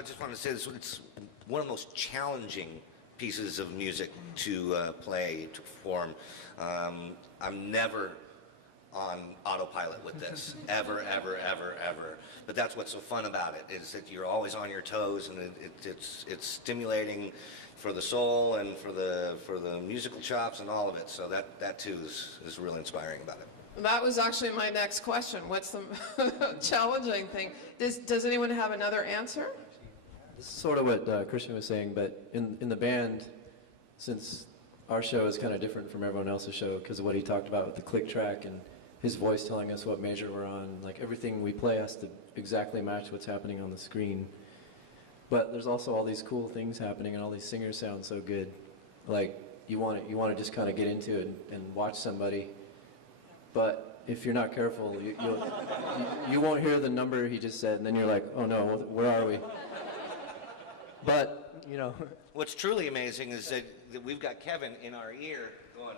I just want to say this, it's one of the most challenging pieces of music to play, to perform. I'm never on autopilot with this, ever, ever, ever, ever. But that's what's so fun about it, is that you're always on your toes, and it's stimulating for the soul and for the musical chops and all of it. So that too is really inspiring about it. That was actually my next question. What's the challenging thing? Does anyone have another answer? This is sort of what Christian was saying, but in the band, since our show is kind of different from everyone else's show because of what he talked about with the click track and his voice telling us what measure we're on, like everything we play has to exactly match what's happening on the screen. But there's also all these cool things happening, and all these singers sound so good. Like you want to just kind of get into it and watch somebody. But if you're not careful, you won't hear the number he just said, and then you're like, oh no, where are we? But, you know. What's truly amazing is that we've got Kevin in our ear going,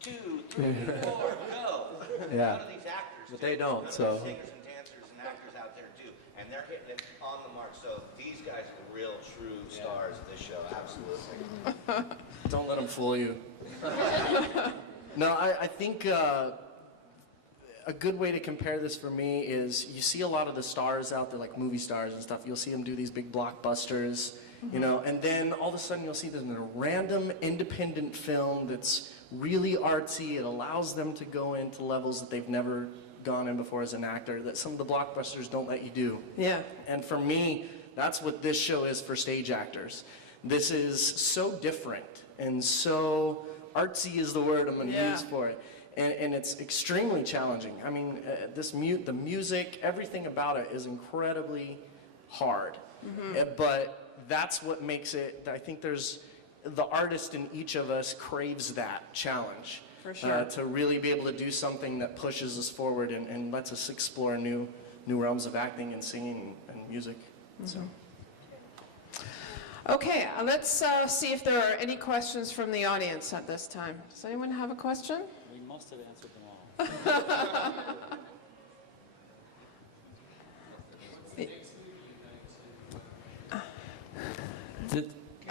2, 3, 4, go. Yeah. None of these actors But they don't, None so. of the singers and dancers and actors out there do. And they're hitting it on the mark. So these guys are the real, true stars of this show. Absolutely. Don't let them fool you. No, I think a good way to compare this for me is you see a lot of the stars out there, like movie stars and stuff. You'll see them do these big blockbusters, you know, and then all of a sudden you'll see them in a random independent film that's really artsy. It allows them to go into levels that they've never gone in before as an actor, that some of the blockbusters don't let you do. Yeah. And for me, that's what this show is for stage actors. This is so different and so artsy is the word I'm going to use for it. And it's extremely challenging. I mean, the music, everything about it is incredibly hard. But that's what makes it, I think there's, the artist in each of us craves that challenge. For sure. To really be able to do something that pushes us forward and lets us explore new realms of acting and singing and music. So. Okay, let's see if there are any questions from the audience at this time. Does anyone have a question? We must have answered them all.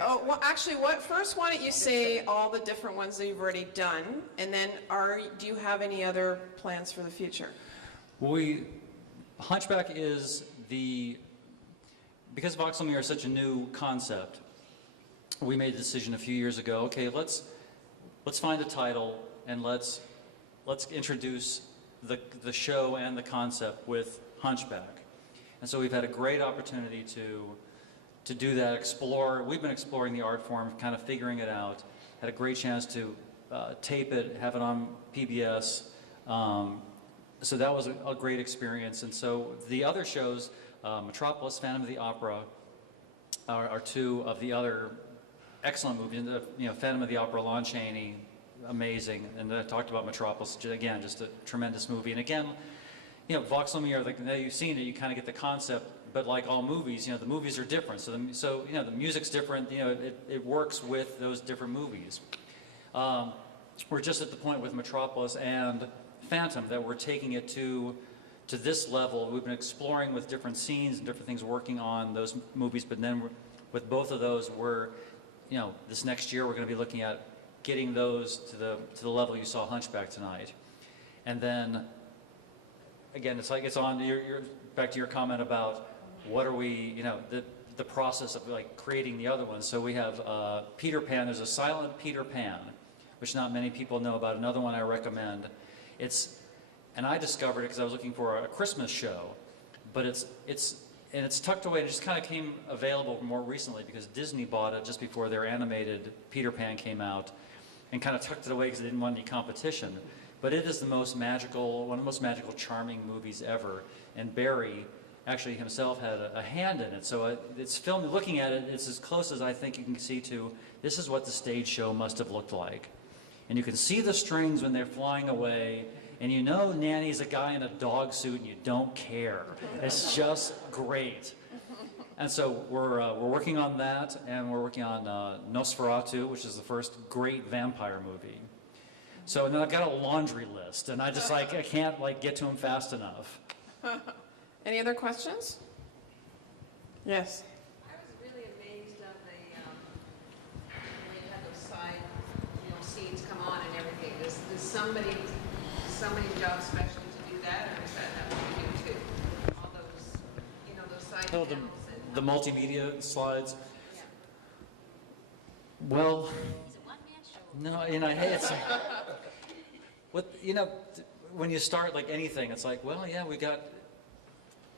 Oh, well, actually, first, why don't you say all the different ones that you've already done, and then do you have any other plans for the future? Hunchback is because Vox Lumiere is such a new concept, we made the decision a few years ago, okay, let's find a title and let's introduce the show and the concept with Hunchback. And so we've had a great opportunity to do that, we've been exploring the art form, kind of figuring it out, had a great chance to tape it, have it on PBS, so that was a great experience. And so the other shows, Metropolis, Phantom of the Opera, are two of the other excellent movies. You know, Phantom of the Opera, Lon Chaney, amazing. And then I talked about Metropolis, again, just a tremendous movie. And again, you know, Vox Lumiere, like, now you've seen it, you kind of get the concept, but like all movies, you know, the movies are different. So you know, the music's different, you know, it works with those different movies. We're just at the point with Metropolis and Phantom that we're taking it to this level. We've been exploring with different scenes and different things, working on those movies, but then with both of those, you know, this next year we're going to be looking at getting those to the level you saw Hunchback tonight. And then again, it's like, it's on you're back to your comment about what are we, you know, the process of like creating the other ones. So we have Peter Pan. There's a silent Peter Pan, which not many people know about. Another one I recommend. And I discovered it because I was looking for a Christmas show, but it's tucked away. It just kind of came available more recently because Disney bought it just before their animated Peter Pan came out, and kind of tucked it away because they didn't want any competition. But it is the most magical, one of the most magical, charming movies ever. And Barry actually himself had a hand in it. So it's filmed, looking at it, it's as close as I think you can see to, this is what the stage show must have looked like. And you can see the strings when they're flying away, and you know Nanny's a guy in a dog suit and you don't care. It's just great. And so we're working on that, and we're working on Nosferatu, which is the first great vampire movie. So now I've got a laundry list, and I can't get to them fast enough. Any other questions? Yes. somebody job specially to do that, or is that happening to you too? All those, those side Oh, panels and... the multimedia slides. Well, no, hey, it's what when you start like anything, it's like, well, yeah,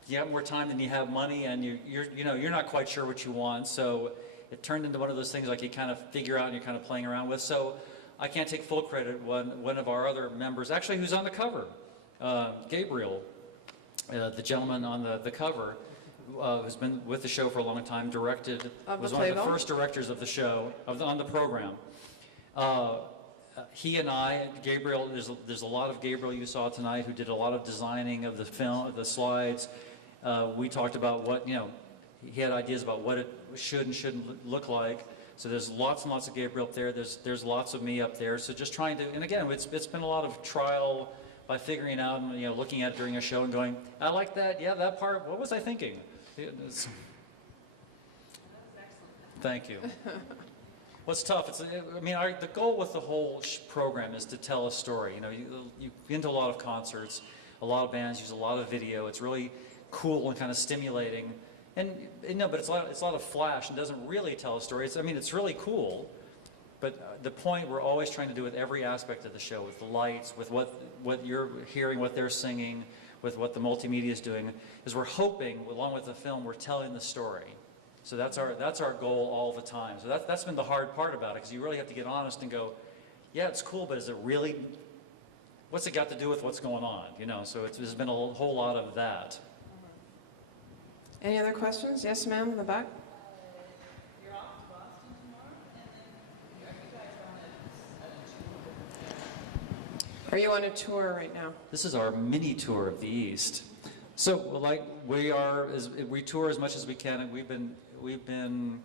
you have more time than you have money, and you're not quite sure what you want, so it turned into one of those things like you kind of figure out and you're kind of playing around with. So I can't take full credit. One of our other members, actually, who's on the cover, Gabriel, the gentleman on the cover, who's been with the show for a long time, was one of the first directors of the show, on the program. He and I, Gabriel, there's a lot of Gabriel you saw tonight who did a lot of designing of the film, of the slides. We talked about what, he had ideas about what it should and shouldn't look like. So there's lots and lots of Gabriel up there. There's lots of me up there. So just trying to, and again, it's been a lot of trial by figuring out and looking at it during a show and going, I like that. Yeah, that part. What was I thinking? Thank you. What's tough? The goal with the whole program is to tell a story. You've been to a lot of concerts, a lot of bands use a lot of video. It's really cool and kind of stimulating. And but it's a lot of flash and doesn't really tell a story. It's really cool, but the point we're always trying to do with every aspect of the show, with the lights, with what you're hearing, what they're singing, with what the multimedia is doing, is we're hoping, along with the film, we're telling the story. So that's our goal all the time. So that's been the hard part about it, because you really have to get honest and go, yeah, it's cool, but is it really? What's it got to do with what's going on? So there's been a whole lot of that. Any other questions? Yes, ma'am, in the back. You're off to Boston tomorrow, and then are you guys on Are you on a tour right now? This is our mini tour of the East. So, we tour as much as we can, and we've been,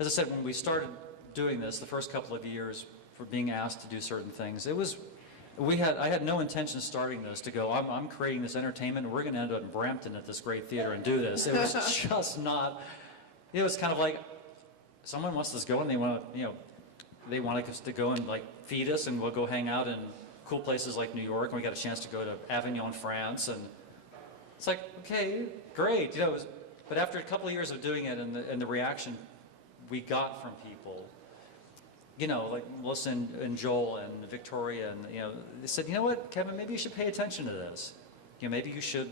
as I said, when we started doing this, the first couple of years, for being asked to do certain things, I had no intention of starting this to go, I'm creating this entertainment, and we're going to end up in Brampton at this great theater and do this. It was just not, it was kind of like, someone wants us to go, and they want us to go and feed us, and we'll go hang out in cool places like New York, and we got a chance to go to Avignon, France, and it's like, okay, great, but after a couple of years of doing it, and the reaction we got from people, like Melissa and Joel and Victoria, and they said, you know what, Kevin, maybe you should pay attention to this. Maybe you should.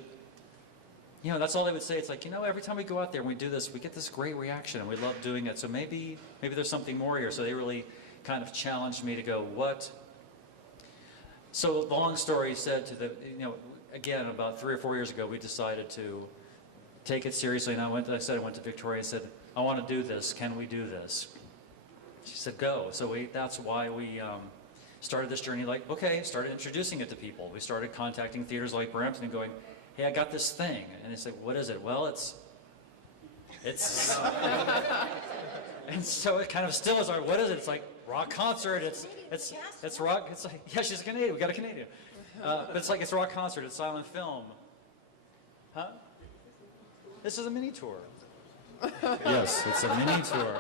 That's all they would say. It's like, every time we go out there and we do this, we get this great reaction, and we love doing it. So maybe there's something more here. So they really kind of challenged me to go, what? So the long story said to the, again, about 3 or 4 years ago, we decided to take it seriously, and I went to Victoria and said, I want to do this. Can we do this? She said, go. So that's why we started this journey. Started introducing it to people. We started contacting theaters like Brampton and going, hey, I got this thing. And they said, what is it? Well, it's and so it kind of still is our, what is it? It's like rock concert. It's rock. It's like, yeah, she's a Canadian. We got a Canadian. But it's rock concert. It's silent film. Huh? This is a mini tour. Yes, it's a mini tour.